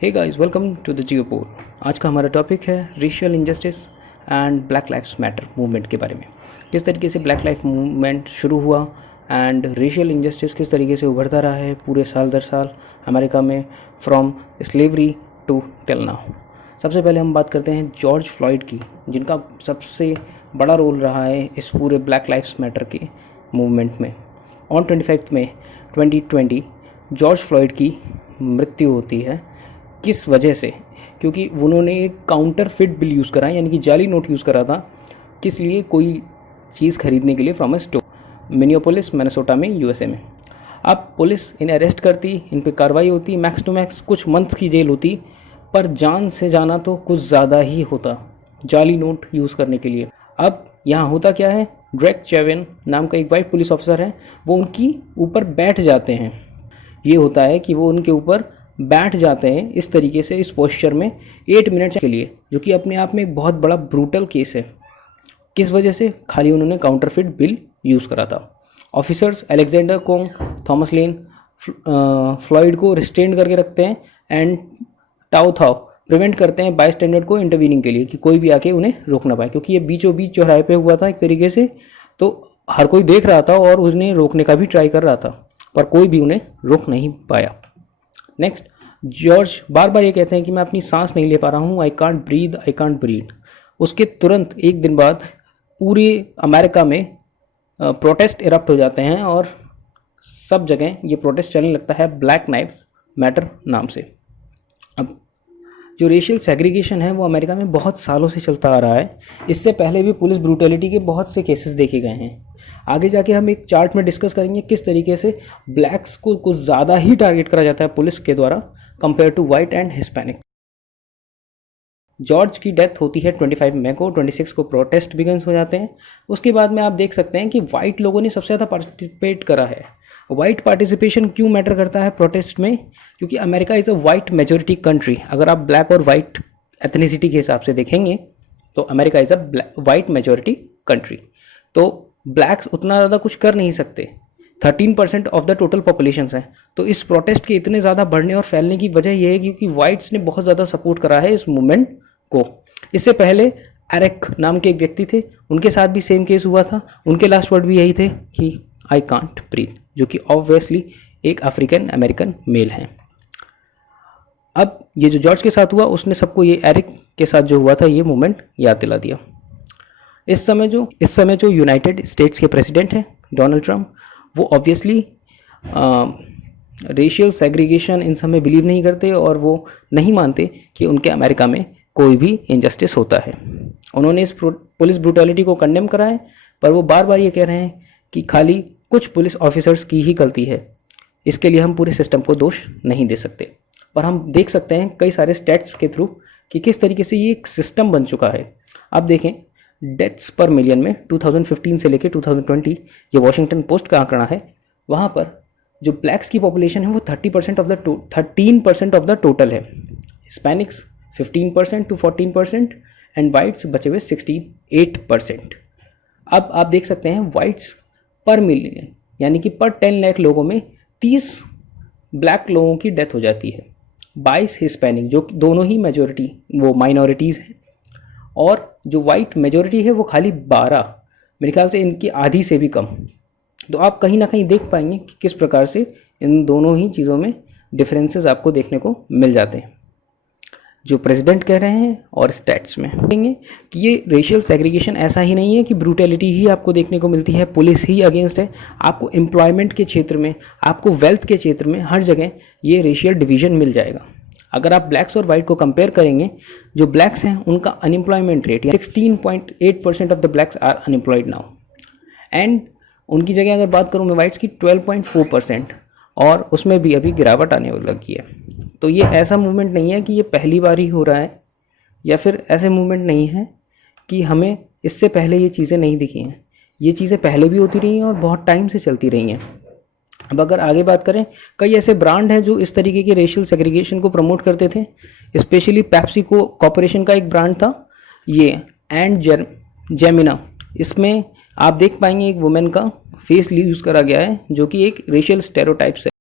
Hey guys, welcome to the Geo Pol. आज का हमारा टॉपिक है racial injustice and Black Lives Matter movement के बारे में। किस तरीके से ब्लैक लाइफ मूवमेंट शुरू हुआ एंड रेशियल इंजस्टिस किस तरीके से उभरता रहा है पूरे साल दर साल अमेरिका में, from slavery to till now. सबसे पहले हम बात करते हैं जॉर्ज फ्लॉयड की, जिनका सबसे बड़ा रोल रहा है इस पूरे ब्लैक लाइव्स मैटर के मूवमेंट में। ऑन 25 मई 2020 जॉर्ज फ्लॉयड की मृत्यु होती है। किस वजह से? क्योंकि उन्होंने एक काउंटरफिट बिल यूज़ करा, यानी कि जाली नोट यूज़ करा था। किस लिए? कोई चीज़ खरीदने के लिए फ्रॉम अ स्टोर, मिनियोपोलिस मिनेसोटा में, यूएसए में। अब पुलिस इन्हें अरेस्ट करती, इन पर कार्रवाई होती, मैक्स टू मैक्स कुछ मंथ्स की जेल होती, पर जान से जाना तो कुछ ज़्यादा ही होता जाली नोट यूज़ करने के लिए। अब यहाँ होता क्या है, ड्रेक चेविन नाम का एक वाइट पुलिस ऑफिसर है, वो उनकी ऊपर बैठ जाते हैं। ये होता है कि वो उनके ऊपर बैठ जाते हैं इस तरीके से, इस पोस्चर में 8 मिनट्स के लिए, जो कि अपने आप में एक बहुत बड़ा ब्रूटल केस है। किस वजह से? खाली उन्होंने काउंटरफिट बिल यूज़ करा था। ऑफिसर्स अलेक्जेंडर कोंग, थॉमस लेन फ्लॉयड को रिस्ट्रेन करके रखते हैं एंड टाओ थाओ प्रिवेंट करते हैं बाय स्टैंडर्ड को इंटरवीनिंग के लिए, कि कोई भी आके उन्हें रोक ना पाए, क्योंकि ये बीचों बीच चौराहे पे हुआ था एक तरीके से, तो हर कोई देख रहा था और उन्हें रोकने का भी ट्राई कर रहा था, पर कोई भी उन्हें रोक नहीं पाया। नेक्स्ट, जॉर्ज बार बार ये कहते हैं कि मैं अपनी सांस नहीं ले पा रहा हूँ, I can't breathe, I can't breathe. उसके तुरंत एक दिन बाद पूरे अमेरिका में प्रोटेस्ट इरप्ट हो जाते हैं और सब जगह ये प्रोटेस्ट चलने लगता है ब्लैक लाइव्स मैटर नाम से। अब जो रेशियल सेग्रीगेशन है वो अमेरिका में बहुत सालों से चलता आ रहा है। इससे पहले भी पुलिस ब्रूटलिटी के बहुत से केसेस देखे गए हैं। आगे जाके हम एक चार्ट में डिस्कस करेंगे किस तरीके से ब्लैक्स को कुछ ज़्यादा ही टारगेट करा जाता है पुलिस के द्वारा compare to white and Hispanic. George की डेथ होती है 25 मई को, 26 को प्रोटेस्ट बिगन्स हो जाते हैं। उसके बाद में आप देख सकते हैं कि वाइट लोगों ने सबसे ज़्यादा पार्टिसिपेट करा है। वाइट पार्टिसिपेशन क्यों मैटर करता है प्रोटेस्ट में? क्योंकि America is a white majority country. अगर आप ब्लैक और वाइट एथनिसिटी के हिसाब से देखेंगे तो America is a white majority country. तो ब्लैक्स उतना ज़्यादा कुछ कर नहीं सकते, 13% ऑफ द टोटल पॉपुलेशन है। तो इस प्रोटेस्ट के इतने ज़्यादा बढ़ने और फैलने की वजह यह है क्योंकि वाइट्स ने बहुत ज़्यादा सपोर्ट करा है इस मूवमेंट को। इससे पहले एरिक नाम के एक व्यक्ति थे, उनके साथ भी सेम केस हुआ था। उनके लास्ट वर्ड भी यही थे कि आई कांट ब्रीथ, जो कि ऑब्वियसली एक अफ्रीकन अमेरिकन मेल हैं। अब ये जो जॉर्ज के साथ हुआ, उसने सबको ये एरिक के साथ जो हुआ था ये मूवमेंट याद दिला दिया। इस समय जो यूनाइटेड स्टेट्स के प्रेसिडेंट हैं डोनाल्ड ट्रंप, वो ऑब्वियसली रेशियल सेग्रीगेशन इन सब में बिलीव नहीं करते और वो नहीं मानते कि उनके अमेरिका में कोई भी इनजस्टिस होता है। उन्होंने इस पुलिस ब्रूटलिटी को कंडेम करा है, पर वो बार बार ये कह रहे हैं कि खाली कुछ पुलिस ऑफिसर्स की ही गलती है, इसके लिए हम पूरे सिस्टम को दोष नहीं दे सकते। पर हम देख सकते हैं कई सारे स्टैट्स के थ्रू कि किस तरीके से ये एक सिस्टम बन चुका है। आप देखें डेथ्स पर मिलियन में 2015 से लेकर 2020 ये वॉशिंगटन पोस्ट का आंकड़ा है, वहाँ पर जो ब्लैक्स की पॉपुलेशन है वो 13% ऑफ द टोटल है। हिस्पैनिक्स 15% to 14% एंड वाइट्स बचे हुए 68%। अब आप देख सकते हैं वाइट्स पर मिलियन, यानी कि पर 10 लाख लोगों में 30 ब्लैक लोगों की डेथ हो जाती है, 22 हिस्पैनिक, जो दोनों ही मेजोरिटी वो माइनॉरिटीज़ हैं, और जो वाइट मेजोरिटी है वो खाली 12, मेरे ख्याल से इनकी आधी से भी कम। तो आप कहीं ना कहीं देख पाएंगे कि किस प्रकार से इन दोनों ही चीज़ों में डिफरेंसेस आपको देखने को मिल जाते हैं, जो प्रेसिडेंट कह रहे हैं और स्टैट्स में। देखेंगे कि ये रेशियल सेग्रीगेशन ऐसा ही नहीं है कि ब्रूटलिटी ही आपको देखने को मिलती है, पुलिस ही अगेंस्ट है। आपको एम्प्लॉयमेंट के क्षेत्र में, आपको वेल्थ के क्षेत्र में, हर जगह ये रेशियल डिवीजन मिल जाएगा। अगर आप ब्लैक्स और वाइट को कंपेयर करेंगे, जो ब्लैक्स हैं उनका unemployment rate 16.8% of the blacks are unemployed now, and उनकी जगह अगर बात करूँ मैं वाइट्स की 12.4%, और उसमें भी अभी गिरावट आने लगी है। तो ये ऐसा मूवमेंट नहीं है कि ये पहली बार ही हो रहा है, या फिर ऐसे मूवमेंट नहीं है कि हमें इससे पहले ये चीज़ें नहीं दिखी हैं। ये चीज़ें पहले भी होती रही हैं और बहुत टाइम से चलती रही हैं। अब अगर आगे बात करें, कई ऐसे ब्रांड हैं जो इस तरीके के रेशियल सेग्रीगेशन को प्रमोट करते थे। स्पेशली पेप्सी को कॉर्पोरेशन का एक ब्रांड था ये, एंड जेमिना। इसमें आप देख पाएंगे एक वुमेन का फेस यूज़ करा गया है जो कि एक रेशियल स्टेरियोटाइप्स है।